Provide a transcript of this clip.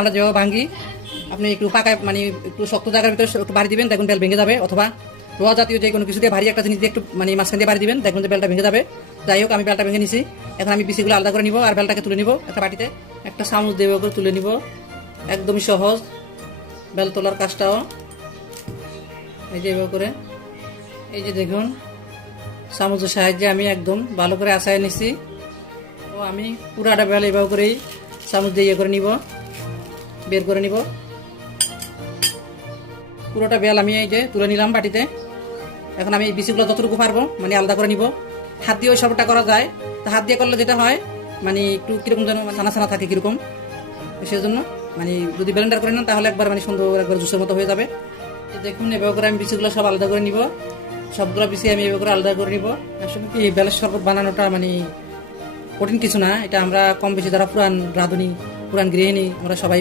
আমরা যেভাবে ভাঙি আপনি একটু পাকায় মানে একটু শক্ত জায়গার ভিতরে একটু বাড়ি দিবেন, দেখুন বেল ভেঙে যাবে। অথবা লোহা জাতীয় যে কোনো কিছু দিয়ে ভারী একটা জিনিস দিয়ে একটু মানে মাঝখান দিয়ে বাড়ি দিবেন, দেখুন যে বেলটা ভেঙে যাবে। যাই হোক, আমি বেলটা ভেঙে নিছি। এখন আমি বিচিগুলো আলাদা করে নিব আর বেলটাকে তুলে নিব একটা বাটিতে। একটা চামচ দিয়ে করে তুলে নিব, একদমই সহজ বেল তোলার কাজটাও। এই যে এভাবে করে, এই যে দেখুন চামচের সাহায্যে আমি একদম ভালো করে আসায় নিছি। তো আমি পুরাটা বেল এভাবে করেই চামচ দিয়ে ইয়ে করে নিব, বের করে নিব। পুরোটা বেল আমি এই যে তুলে নিলাম বাটিতে। এখন আমি এই বিচিগুলো যতটুকু পারবো মানে আলাদা করে নিব। হাত দিয়ে ওই সবটা করা যায়, তো হাত দিয়ে করলে যেটা হয় মানে একটু কিরকম যেন ছানা ছানা থাকে কিরকম, সেই জন্য মানে যদি ব্লেন্ডার করে নেন তাহলে একবার মানে সুন্দর একবার জুসের মতো হয়ে যাবে। দেখুন এভাবে করে আমি বিচিগুলো সব আলাদা করে নিব। সবগুলো বিচি আমি এভাবে করে আলাদা করে নিব। আসলে কি বেলের শরবত বানানোটা মানে কঠিন কিছু না, এটা আমরা কম বেশি যারা পুরান রাঁধুনি পুরান গৃহিণী আমরা সবাই